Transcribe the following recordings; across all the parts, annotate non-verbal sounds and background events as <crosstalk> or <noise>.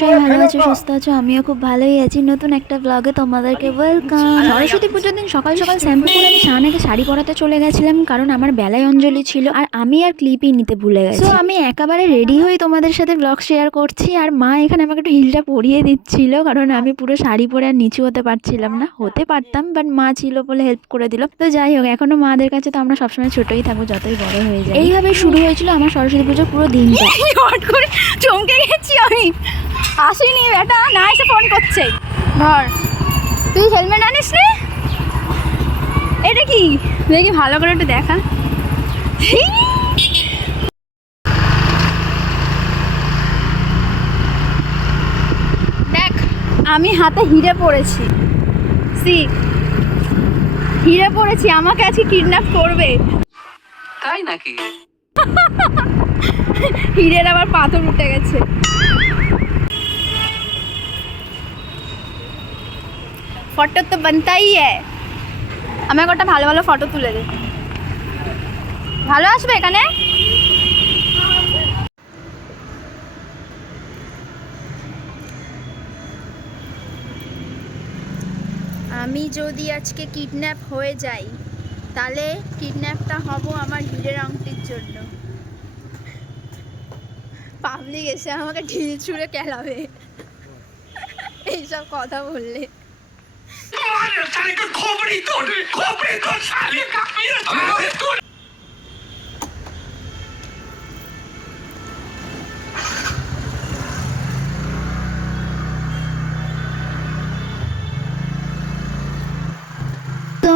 সবাই ভালো আছো, সুস্থ আছো? আমিও খুব ভালোই আছি। নতুন একটা ব্লগে তোমাদেরকে ওয়েলকাম সরস্বতী পুজোর দিন সকাল সকাল শ্যাম্পু করে আমি শাহানাকে শাড়ি পরাতে চলে গেছিলাম, কারণ আমার বেলায় অঞ্জলি ছিল আর আমি আর ক্লিপই নিতে ভুলে গেছি। তো আমি একেবারে রেডি হয়ে তোমাদের সাথে ব্লগ শেয়ার করছি আর মা এখানে আমাকে একটু হিলটা পরিয়ে দিচ্ছিল, কারণ আমি পুরো শাড়ি পরে আর নিচু হতে পারছিলাম না। হতে পারতাম বাট মা ছিল বলে হেল্প করে দিল। তো যাই হোক, এখনও মাদের কাছে তো আমরা সবসময় ছোটই থাকব, যতই বড় হয়ে যায় এইভাবে শুরু হয়েছিল আমার সরস্বতী পুজোর পুরো দিনটা। <laughs> চমকে গেছি আমি। আসিনি বেটা। না এসে ফোন করছে। ধর তুই হেলমেট আনিস নি? এটা কি? দেখি ভালো করে একটু দেখা। দেখ আমি হাতে হিরে পড়েছি সি হিরে পড়েছি আমাকে আজকে কিডন্যাপ করবে। তাই নাকি? হিরের আবার পাথর উঠে গেছে। ফটো তো বানতাই আমাকে একটা ভালো ভালো ফটো তুলে দে ভালো আসবে এখানে আমি যদি আজকে কিডন্যাপ হয়ে যাই তাহলে কিডন্যাপটা হব আমার হীরের আংটির জন্য পাবলিক এসে আমাকে ঢিল ছুঁড়ে কেলাবে এইসব কথা বললে Mario, sale con cobrito, cobrito, sale, capito?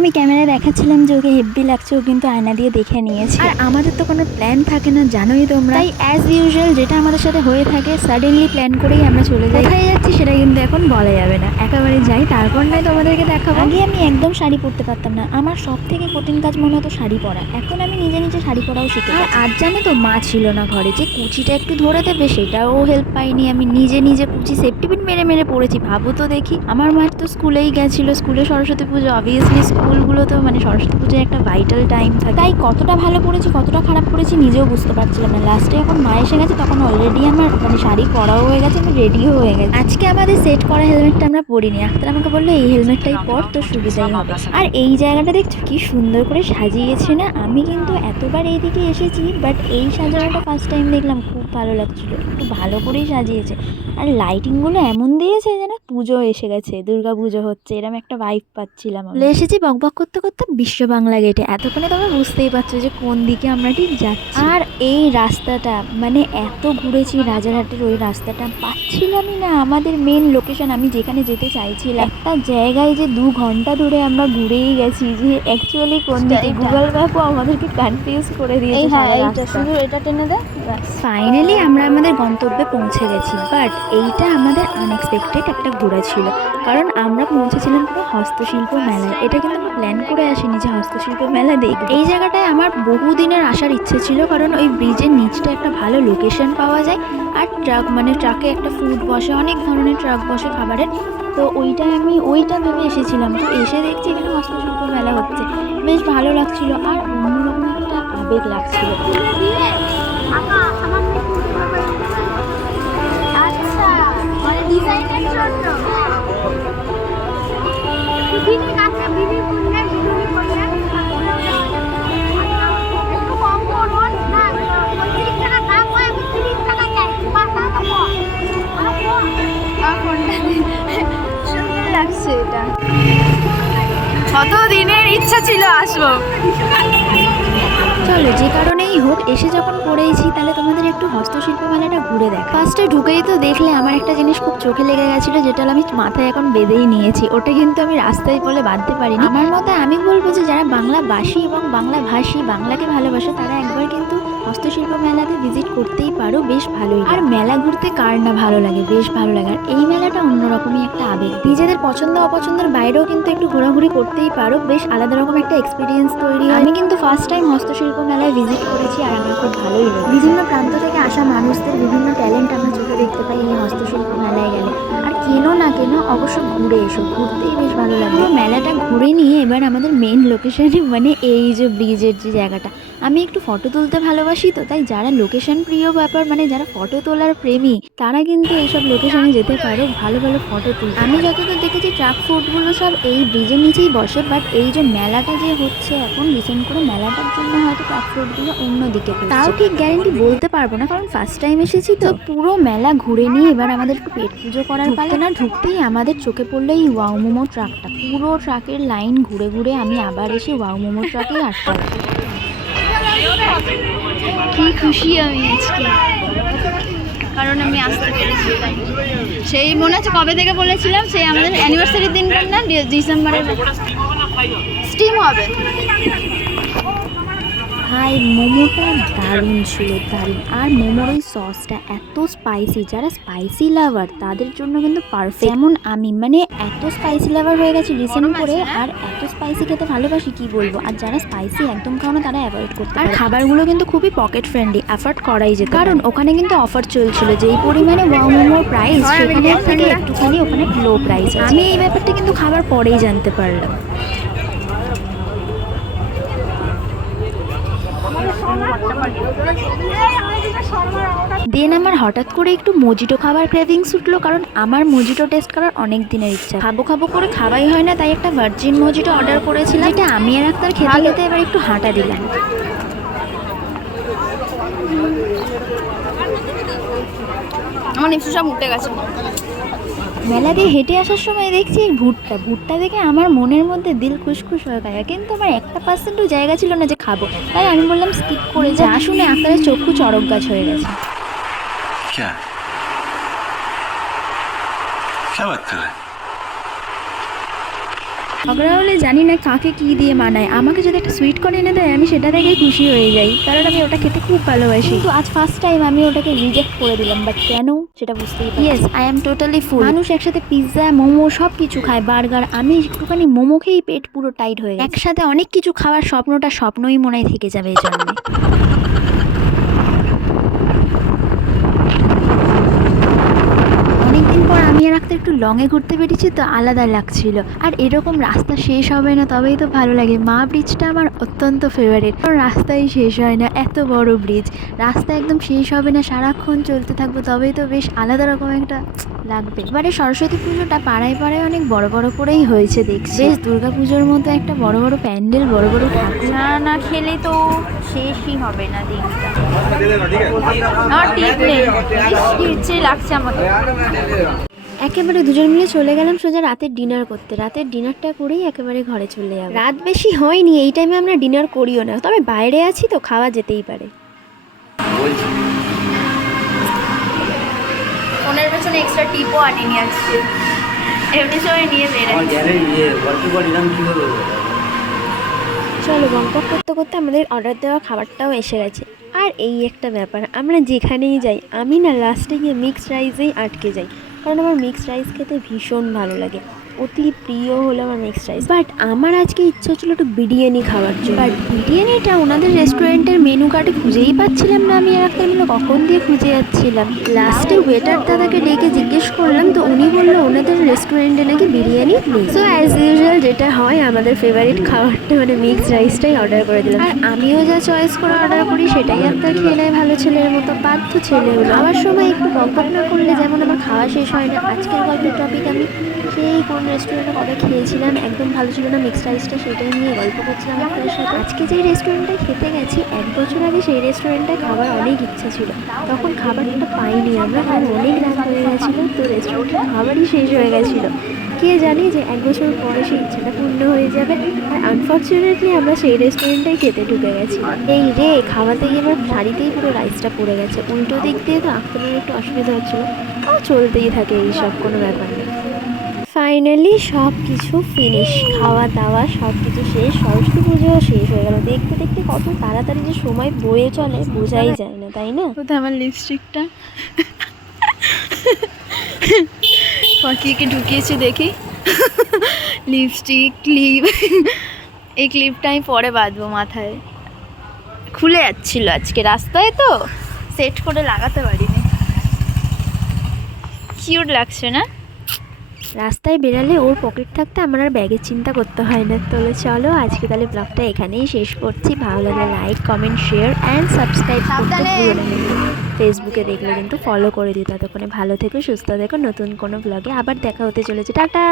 আমি ক্যামেরায় দেখাচ্ছিলাম যে ওকে হেব্বি লাগছে ও কিন্তু আয়না দিয়ে দেখে নিয়েছে। আর আমাদের তো কোনো প্ল্যান থাকে না জানোই তোমরা। তাই অ্যাজ ইউজুয়াল যেটা আমাদের সাথে হয়ে থাকে সাডেনলি প্ল্যান করেই আমরা চলে যাই। কোথায় যাচ্ছি সেটা কিন্তু এখন বলা যাবে না। একেবারে যাই তারপর নয় তোমাদেরকে দেখাবো। আগে আমি একদম শাড়ি পরতে পারতাম না। আমার সব থেকে কঠিন কাজ মনে হতো শাড়ি পরা। এখন আমি নিজে নিজে শাড়ি পরাও শিখে আর আর জানো তো মা ছিল না ঘরে। যে কুচিটা একটু ধরে দেবে সেটাও হেল্প পাইনি আমি নিজে নিজে কুচি সেফটি পিন মেরে মেরে পড়েছি ভাবো তো দেখি। আমার মার তো স্কুলেই গেছিল। স্কুলে সরস্বতী পুজো অবভিয়াসলি স্কুলগুলো তো মানে সরস্বতী পুজোর একটা ভাইটাল টাইম থাকে। তাই কতটা ভালো পড়েছি কতটা খারাপ পড়েছি নিজেও বুঝতে পারছিলাম না। লাস্টে যখন মা এসে গেছে তখন অলরেডি আমার মানে শাড়ি পরাও হয়ে গেছে আমি রেডিও হয়ে গেছে। আজকে আমাদের সেট করা হেলমেটটা আমরা পরিনি। আখতার আমাকে বলল এই হেলমেটটাই পর তোর সুবিধাই হবে। আর এই জায়গাটা দেখছ কি সুন্দর করে সাজিয়েছে না? আমি কিন্তু এতবার এইদিকে এসেছি বাট এই সাজানোটা ফার্স্ট টাইম দেখলাম খুব ভালো লাগছিল। একটু ভালো করেই সাজিয়েছে। আর লাইটিংগুলো এমন দিয়েছে যেন পুজো এসে গেছে দুর্গা পুজো হচ্ছে এরকম একটা ভাইব পাচ্ছিলাম আমি। চলে এসেছি বকবক করতে করতে বিশ্ব বাংলা গেটে এতক্ষণে তোমরা বুঝতেই পারছ যে কোন দিকে আমরা ঠিক যাচ্ছি। আর এই রাস্তাটা মানে এত ঘুরেছি রাজারহাটের ওই রাস্তাটা পাচ্ছিলামই না। আমাদের মেন লোকেশন আমি যেখানে যেতে চাইছিলাম একটা জায়গায় যে দু ঘণ্টা ধরে আমরা ঘুরেই গেছি যে অ্যাকচুয়ালি কোন দিকে গুগল ম্যাপও আমাদেরকে কনফিউজ করে দিয়েছে সারা রাস্তা। এটা টেনে দে ফাইনালি আমরা আমাদের গন্তব্যে পৌঁছে গেছি বাট এইটা আমাদের আনএক্সপেক্টেড একটা ঘোরা ছিল। কারণ আমরা পৌঁছেছিলাম পুরো হস্তশিল্প মেলায়। এটা কিন্তু প্ল্যান করে আসিনি যে হস্তশিল্প মেলা দেখব। এই জায়গাটায় আমার বহুদিনের আসার ইচ্ছে ছিল, কারণ ওই ব্রিজের নিচটা একটা ভালো লোকেশন পাওয়া যায়। আর ট্রাক মানে ট্রাকে একটা ফুড বসে, অনেক ধরনের ট্রাক বসে খাবারের। তো ওইটাই আমি, ওইটা ভেবে এসেছিলাম। তো এসে দেখছি এখানে হস্তশিল্প মেলা হচ্ছে। বেশ ভালো লাগছিল। আর অন্যরকম একটা আবেগ লাগছিল। লাগছে এটা। কত দিনের ইচ্ছা ছিল আসব? চলো, যে কারণেই হোক, এসে যখন পড়েইছি তাহলে তোমাদের একটু হস্তশিল্প মেলাটা ঘুরে দেখ। ফার্স্টে ঢুকেই তো দেখলে, আমার একটা জিনিস খুব চোখে লেগে গেছিল, যেটা আমি মাথায় এখন বেঁধেই নিয়েছি। ওটা কিন্তু আমি রাস্তায় বলে বাঁধতে পারিনি। আমার মতে আমি বলব যে, যারা বাংলা ভাষী এবং বাংলা ভাষী বাংলাকে ভালোবাসে, তারা একবার কিন্তু হস্তশিল্প মেলাতে ভিজিট করতেই পারো, বেশ ভালোই আর মেলা ঘুরতে কার না ভালো লাগে? বেশ ভালো লাগে। আর এই মেলাটা অন্যরকমই একটা আবেগ। নিজেদের পছন্দ, অপছন্দের বাইরেও কিন্তু একটু ঘোরাঘুরি করতেই পারো। বেশ আলাদা রকম একটা এক্সপিরিয়েন্স তৈরি হয়। আমি কিন্তু ফার্স্ট টাইম হস্তশিল্প মেলায় ভিজিট করেছি আর আমার খুব ভালোই লাগে বিভিন্ন প্রান্ত থেকে আসা মানুষদের বিভিন্ন ট্যালেন্ট আমরা চোখে দেখতে পাই এই হস্তশিল্প মেলায় গেলে। আর কেনো না কেনো অবশ্য ঘুরে এসো, ঘুরতেই বেশ ভালো লাগে। মেলাটা ঘুরে নিয়ে এবার আমাদের মেন লোকেশনে মানে এই যে ব্রিজের যে জায়গাটা। আমি একটু ফটো তুলতে ভালোবাসি। ভালোবাসি তো তাই যারা লোকেশন প্রিয় ব্যাপার মানে যারা ফটো তোলার প্রেমী তারা কিন্তু এইসব লোকেশনে যেতে পারো ভালো ভালো ফটো তুলতে। আমি যতদূর দেখেছি ট্রাক ফুডগুলো সব এই ব্রিজের নিচেই বসে বাট এই যে মেলাটা যে হচ্ছে এখন রিসেন্ট করে মেলাটার জন্য হয়তো ট্রাক ফুডগুলো অন্যদিকে। তাও ঠিক গ্যারেন্টি বলতে পারব না কারণ ফার্স্ট টাইম এসেছি তো। পুরো মেলা ঘুরে নিয়ে এবার আমাদের একটু পেট পুজো করার পালা। না ঢুকতেই আমাদের চোখে পড়ল এই ওয়াও মোমো ট্রাকটা পুরো ট্রাকের লাইন ঘুরে ঘুরে আমি আবার এসে ওয়াও মোমো ট্রাকেই আটকা কি খুশি আমি আজকে? কারণ আমি আসতে পেরেছি সেই মনে আছে কবে থেকে বলেছিলাম? সেই আমাদের অ্যানিভার্সারির দিনটা না, ডিসেম্বরের স্টিম হবে। ভাই মোমোটা দারুণ ছিল দারুণ। আর মোমোর ওই সসটা এত স্পাইসি যারা স্পাইসি লাভার তাদের জন্য কিন্তু পারফেক্ট যেমন আমি মানে এত স্পাইসি লাভার হয়ে গেছি রিসেন্ট করে? আর এত স্পাইসি খেতে ভালোবাসি কি বলব? আর যারা স্পাইসি একদম খাও না তারা অ্যাভয়েড করতে আর খাবারগুলো কিন্তু খুবই পকেট ফ্রেন্ডলি অ্যাফোর্ড করাই যেত কারণ ওখানে কিন্তু অফার চলছিল যেই পরিমাণে ওয়াও মোমোর প্রাইস সেখানে থেকে একটুখানি ওখানে লো প্রাইস আমি এই ব্যাপারটা কিন্তু খাবার পরেই জানতে পারলাম। দেন আমার হঠাৎ করে একটু মজিটো খাবার ক্রেভিংস উঠল কারণ আমার মজিটো টেস্ট করার অনেক দিনের ইচ্ছা। খাব খাব করে খাওয়াই হয় না তাই একটা ভার্জিন মজিটো অর্ডার করেছিলাম যেটা আমি আর আক্তার খেতে খেতে এবার একটু হাঁটা দিলাম। আমার নিপসু সব উঠে গেছে। মেলা দিয়ে হেঁটে আসার সময় দেখছি এই ভুট্টা ভুট্টা দেখে আমার মনের মধ্যে দিল খুশখুশ হয়ে গেছে কিন্তু আমার একটা পার্সেন্টও জায়গা ছিল না যে খাবো তাই আমি বললাম স্কিপ করে যা শুনে আক্তারের চক্ষু চড়ক গাছ হয়ে গেছে क्या क्या बात कर रहे हैं ঝগড়া হলে জানি না কাকে কি দিয়ে মানায়। আমাকে যদি একটা সুইট করে এনে দেয় আমি সেটা থেকেই খুশি হয়ে যাই। কারণ আমি ওটা খেতে খুব ভালোবাসি। কিন্তু আজ ফার্স্ট টাইম আমি ওটাকে রিজেক্ট করে দিলাম বাট কেন? সেটা বুঝতেই yes I am totally full মানুষ একসাথে পিৎজা মোমো সব কিছু খায় বার্গার আমি একটুখানি মোমো খেয়েই পেট পুরো টাইট হয়ে গেছে। একসাথে অনেক কিছু খাওয়ার স্বপ্নটা স্বপ্নই মনে হয় থেকে যাবে এই জন্য। অনেকদিন পর একটা একটু লংয়ে ঘুরতে পেরেছি তো আলাদা লাগছিল আর এরকম রাস্তা শেষ হবে না তবেই তো ভালো লাগে মা ব্রিজটা আমার অত্যন্ত ফেভারিট কারণ রাস্তাই শেষ হয় না এত বড় ব্রিজ রাস্তা একদম শেষ হবে না সারাক্ষণ চলতে থাকব তবেই তো বেশ আলাদা রকম একটা লাগবে এবারে সরস্বতী পুজোটা পাড়ায় পাড়ায় অনেক বড় বড় করেই হয়েছে দেখছি বেশ দুর্গা পুজোর মতো একটা বড় বড় প্যান্ডেল বড় বড় ঠাকুর না না খেলে তো শেষই হবে না দিনটা আমার ঠিক নেই লাগছে আমাকে একেবারে দুজন মিলে চলে গেলাম সোজা রাতের ডিনার করতে। রাতের ডিনারটা করেই একেবারে ঘরে চলে যাব। রাত বেশি হয়নি এই টাইমে আমরা ডিনার করিও না। তবে বাইরে আছি তো খাওয়া যেতেই পারে। ফোনের পেছনে এক্সট্রা টিপও আনিনি আজকে। এমনি সময় নিয়ে বেরোয় গল্প চলো বকবক করতে করতে আমাদের অর্ডার দেওয়া খাবারটাও এসে গেছে। আর এই একটা ব্যাপার আমরা যেখানেই যাই আমি না লাস্টে গিয়ে মিক্সড রাইসেই আটকে যাই। কারণ আমার মিক্সড রাইস খেতে ভীষণ ভালো লাগে। অতি প্রিয় হলো আমার মিক্সড রাইস বাট আমার আজকে ইচ্ছা হচ্ছিল একটু বিরিয়ানি খাওয়ার জন্য। বাট বিরিয়ানিটা ওনাদের রেস্টুরেন্টের মেনু কার্ডে খুঁজেই পাচ্ছিলাম না। আমি একটা মিলে কখন দিয়ে খুঁজে যাচ্ছিলাম। লাস্টে ওয়েটার দাদাকে ডেকে জিজ্ঞেস করলাম, তো উনি বলল ওনাদের রেস্টুরেন্টে নাকি বিরিয়ানি নেই। সো অ্যাজ ইউজুয়াল যেটা হয়, আমাদের ফেভারিট খাবারটা মানে মিক্সড রাইসটাই অর্ডার করে দিলাম। আর আমিও যা চয়েস করে অর্ডার করি, সেটাই আপনার খেয়ে নেয় ভালো ছেলের মতো, বাধ্য ছেলে হলো। খাওয়ার সময় একটু বকবক না করলে যেমন আমার খাওয়া শেষ হয় না, আজকের গল্পের টপিক আমি সেই কোন রেস্টুরেন্টে কবে খেয়েছিলাম, একদম ভালো ছিল না মিক্সড রাইসটা সেটাই নিয়ে গল্প করছিলাম আপনাদের সাথে। আজকে যেই রেস্টুরেন্টে খেতে গেছি, এক বছর আগে সেই রেস্টুরেন্টে খাবার অনেক ইচ্ছা ছিল। তখন খাবারটা পাইনি আমরা, কারণ অনেক রাত হয়ে গেছিল, তো রেস্টুরেন্টের খাবারই শেষ হয়ে গেছিল। কে জানি যে এক বছর পরে সেই ইচ্ছাটা পূর্ণ হয়ে যাবে। আর আনফর্চুনেটলি আমরা সেই রেস্টুরেন্টটাই খেতে ঢুকে গেছি। এই রে, খাওয়াতে গিয়ে আমার শাড়িতেই পুরো রাইসটা পড়ে গেছে। উল্টো দিক দিয়ে তো আঁকতে একটু অসুবিধা হচ্ছিল। চলতেই থাকে এইসব, কোনো ব্যাপার না। ফাইনালি সব কিছু ফিনিশ খাওয়া দাওয়া সব কিছু শেষ সরস্বতী পুজোও শেষ হয়ে গেল। দেখতে দেখতে কত তাড়াতাড়ি যে সময় বয়ে চলে বোঝাই যায় না তাই না? কোথায় আমার লিপস্টিকটা পাখিকে ঢুকিয়েছি দেখি। লিপস্টিক ক্লিপ এই ক্লিপটা আমি পরে বাঁধবো মাথায়। খুলে যাচ্ছিল আজকে রাস্তায় তো সেট করে লাগাতে পারিনি। কিউট লাগছে না? রাস্তায় বেরালে ওর পকেট থাকতে আমার আর ব্যাগের চিন্তা করতে হয় না। তাহলে চলো আজকে তাহলে ব্লগটা এখানেই শেষ করছি। ভালো লাগলে like comment share and subscribe করতে ভুলো না। ফেসবুকে দেখলে কিন্তু ফলো করে দিই ততক্ষণে ভালো থেকো সুস্থ থেকো। নতুন কোনো ব্লগে আবার দেখা হতে চলেছে। টাটা!